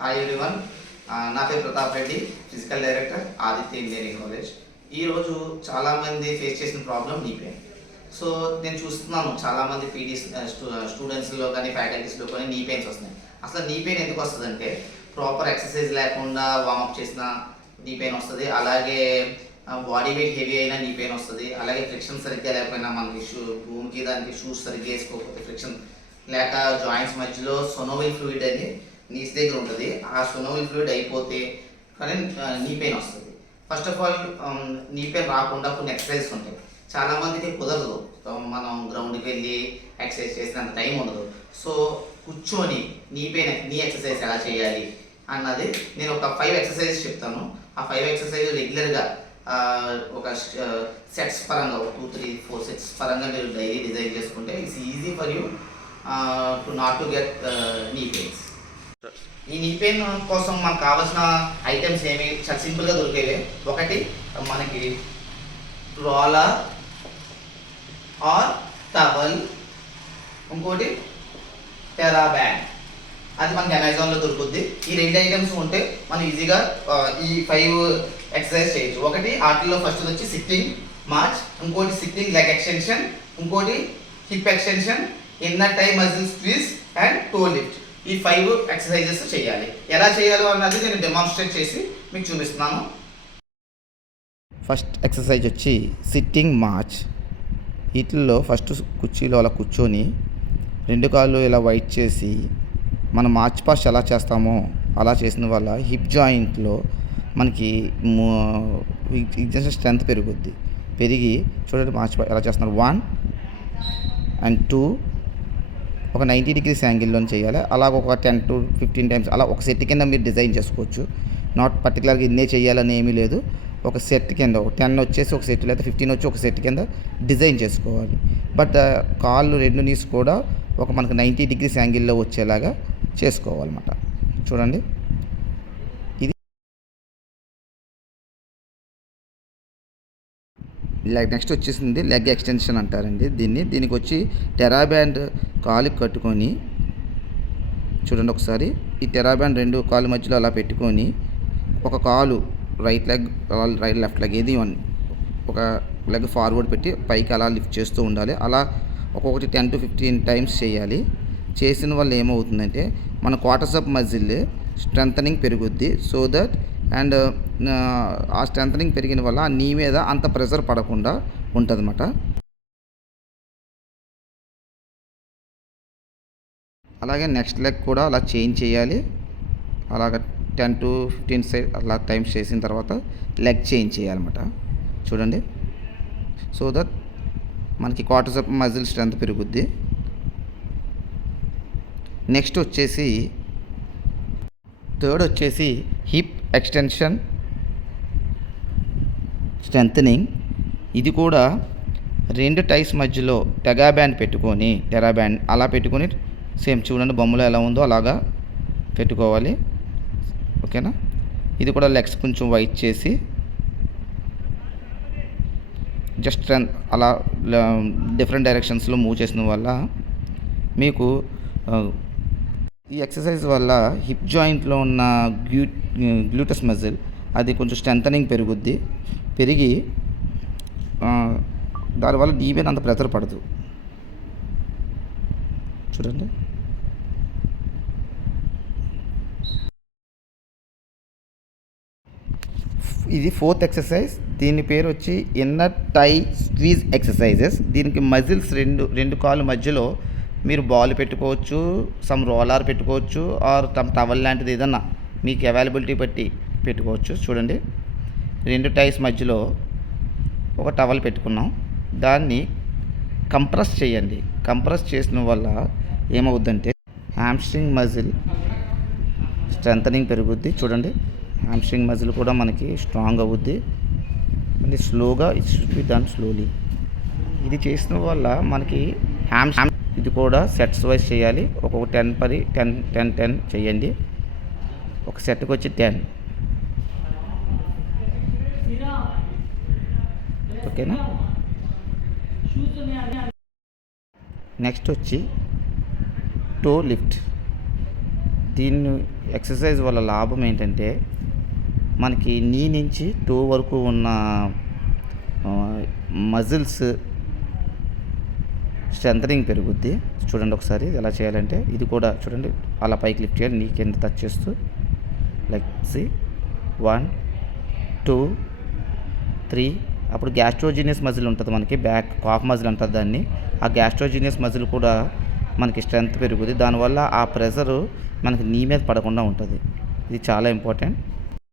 Hi everyone. నా పేరు Pratap Reddy, physical director Aditya engineering college. ఈరోజు చాలామంది ఫేస్ చేసిన ప్రాబ్లం నీ పెయిన్. సో నేను చూస్తున్నాను చాలామంది పీడీ స్టూడెంట్స్లో కానీ ఫ్యాకల్టీస్లో కానీ నీ పెయిన్స్ వస్తున్నాయి. అసలు నీ పెయిన్ ఎందుకు వస్తుందంటే ప్రాపర్ ఎక్సర్సైజ్ లేకుండా వార్మప్ చేసిన నీ పెయిన్ వస్తుంది. అలాగే బాడీ వెయిట్ హెవీ అయినా నీ పెయిన్ వస్తుంది. అలాగే ఫ్రిక్షన్ సరిగ్గా లేకపోయినా మనకి భూమికి దానికి షూస్ సరిగ్గా వేసుకోకపోతే ఫ్రిక్షన్ లేక జాయింట్స్ మధ్యలో సొనోవిల్ ఫ్లూయిడ్ అని నీస్ దగ్గర ఉంటుంది. ఆ సొనోవిల్ ఫ్లూయిడ్ అయిపోతే కానీ నీ పెయిన్ వస్తుంది. First of all knee pain రాకుండా కొన్ని ఎక్సర్సైజెస్ ఉంటాయి. చాలామందికి కుదరదు, మనం గ్రౌండ్కి వెళ్ళి ఎక్సర్సైజ్ చేసినంత టైం ఉండదు. సో కూర్చొని నీ ఎక్సర్సైజ్ ఎలా చేయాలి అన్నది నేను ఒక 5 ఎక్సర్సైజెస్ చెప్తాను. ఆ 5 ఎక్సర్సైజ్ రెగ్యులర్గా ఒక సెట్స్ పరంగా 2, 3, 4 సెట్స్ పరంగా మీరు డైలీ డిజైన్ చేసుకుంటే it's easy for you to not to get నీ పెయిన్స్. ఈ నీ పెయిన్ కోసం మనకు కావాల్సిన ఐటమ్స్ ఏమి చాలా సింపుల్గా దొరికేవి. ఒకటి మనకి రోలర్ ఆర్ టవల్, ఇంకోటి టెరా బ్యాండ్, అది మనకి అమెజాన్లో దొరుకుద్ది. ఈ 2 ఐటమ్స్ ఉంటే మనం ఈజీగా ఈ 5 ఎక్సర్సైజ్ చేయొచ్చు. ఒకటి వాటిల్లో ఫస్ట్ వచ్చి సిట్టింగ్ మార్చ్, ఇంకోటి సిట్టింగ్ లెగ్ ఎక్స్టెన్షన్, ఇంకోటి hip extension, inner thigh muscle squeeze and toe lift. ఈ 5 ఎక్సర్సైజెస్ చేయాలి. ఎలా చేయాలో అన్నది నేను డెమాన్స్ట్రేట్ చేసి మీకు చూపిస్తున్నాను. ఫస్ట్ ఎక్సర్సైజ్ వచ్చి సిట్టింగ్ మార్చ్. వీటిల్లో ఫస్ట్ కుర్చీలో అలా కూర్చొని 2 కాళ్ళు ఇలా వైట్ చేసి మనం మార్చ్ పాస్ట్ ఎలా చేస్తామో అలా చేసిన వల్ల హిప్ జాయింట్లో మనకి స్ట్రెంత్ పెరుగుద్ది. పెరిగి చూడండి మార్చ్ ఎలా చేస్తున్నారు. 1 and 2 ఒక 90 degrees యాంగిల్లో చేయాలి. అలాగ ఒక 10 to 15 టైమ్స్ అలా ఒక సెట్ కింద మీరు డిజైన్ చేసుకోవచ్చు. నాట్ పర్టికులర్గా ఇన్నే చేయాలని ఏమీ లేదు. ఒక సెట్ కింద 10 వచ్చేసి ఒక సెట్ లేదా 15 వచ్చి ఒక సెట్ కింద డిజైన్ చేసుకోవాలి. బట్ కాళ్ళు 2 నీస్ కూడా ఒక మనకు 90 degrees యాంగిల్లో వచ్చేలాగా చేసుకోవాలన్నమాట. చూడండి, ఇది నెక్స్ట్ వచ్చేసింది లెగ్ ఎక్స్టెన్షన్ అంటారండి దీనికి వచ్చి టెరా బ్యాండ్ కాలుకి కట్టుకొని చూడండి ఒకసారి. ఈ టెరా బ్యాండ్ 2 కాలు మధ్యలో అలా పెట్టుకొని ఒక కాలు రైట్ లెఫ్ట్ లెగ్ ఏది ఒక లెగ్ ఫార్వర్డ్ పెట్టి పైకి అలా లిఫ్ట్ చేస్తూ ఉండాలి. అలా ఒక్కొక్కటి 10 to 15 టైమ్స్ చేయాలి. చేసిన వల్ల ఏమవుతుందంటే మన క్వార్టర్స్ ఆఫ్ మజిల్ స్ట్రెంథనింగ్ పెరుగుద్ది. సో దట్ అండ్ ఆ స్ట్రెంథనింగ్ పెరిగిన వల్ల ఆ నీ మీద అంత ప్రెషర్ పడకుండా ఉంటుంది అన్నమాట. అలాగే నెక్స్ట్ లెగ్ కూడా అలా చేంజ్ చేయాలి. అలాగ 10 to 15 అలా టైమ్స్ చేసిన తర్వాత లెగ్ చేంజ్ చేయాలన్నమాట. చూడండి, సో దట్ మనకి క్వార్టర్స్ ఆఫ్ మజిల్ స్ట్రెంత్ పెరుగుద్ది. నెక్స్ట్ వచ్చేసి థర్డ్ వచ్చేసి హిప్ ఎక్స్టెన్షన్ స్ట్రెంథనింగ్. ఇది కూడా 2 టైస్ మధ్యలో టెరా బ్యాండ్ అలా పెట్టుకొని సేమ్ చూడండి బొమ్మలో ఎలా ఉందో అలాగా పెట్టుకోవాలి. ఓకేనా. ఇది కూడా లెగ్స్ కొంచెం వైట్ చేసి జస్ట్ అలా డిఫరెంట్ డైరెక్షన్స్లో మూవ్ చేసిన వల్ల మీకు ఈ ఎక్సర్సైజ్ వల్ల హిప్ జాయింట్లో ఉన్న గ్లూటస్ మజిల్ అది కొంచెం స్ట్రెంథనింగ్ పెరిగి దానివల్ల నీ మీద అంత ప్రెషర్ పడదు. చూడండి, ఇది 4th ఎక్సర్సైజ్. దీని పేరు వచ్చి ఇన్నర్ టై స్క్వీజ్ ఎక్సర్సైజెస్. దీనికి మజిల్స్ 2 కాళ్ళ మధ్యలో మీరు బాల్ పెట్టుకోవచ్చు, సమ్ రోలర్ పెట్టుకోవచ్చు, ఆర్ టవల్ లాంటిది ఏదన్నా మీకు అవైలబిలిటీ బట్టి పెట్టుకోవచ్చు. చూడండి, 2 టైస్ మధ్యలో ఒక టవల్ పెట్టుకున్నాం. దాన్ని కంప్రెస్ చేయండి. కంప్రెస్ చేసిన వల్ల ఏమవుద్దంటే హ్యామ్స్ట్రింగ్ మజిల్ స్ట్రెంథనింగ్ పెరుగుద్ది. చూడండి, హ్యామ్స్ట్రింగ్ మజిల్ కూడా మనకి స్ట్రాంగ్ అవుద్ది. అది స్లోగా it should be done slowly. ఇది చేసిన వల్ల మనకి ఇది కూడా సెట్స్ వైజ్ చేయాలి. ఒక్కొక్క 10 చేయండి. ఒక సెట్కి వచ్చి 10. ఓకేనా. నెక్స్ట్ వచ్చి టో లిఫ్ట్. దీన్ని ఎక్సర్సైజ్ వల్ల లాభం ఏంటంటే మనకి నీ నుంచి టో వరకు ఉన్న మజిల్స్ స్ట్రెంథనింగ్ పెరుగుద్ది. చూడండి ఒకసారి ఇది ఎలా చేయాలంటే, ఇది కూడా చూడండి అలా పైకి లిఫ్ట్ చేయాలి, నీ కింద టచ్ చేస్తూ లైక్ 1 2 3. అప్పుడు గ్యాస్ట్రోజీనియస్ మజిల్ ఉంటుంది మనకి, బ్యాక్ కాఫ్ మజిల్ అంటారు దాన్ని. ఆ గ్యాస్ట్రోజీనియస్ మజిల్ కూడా మనకి స్ట్రెంత్ పెరుగుద్ది. దానివల్ల ఆ ప్రెషరు మనకి నీ మీద పడకుండా ఉంటుంది. ఇది చాలా ఇంపార్టెంట్.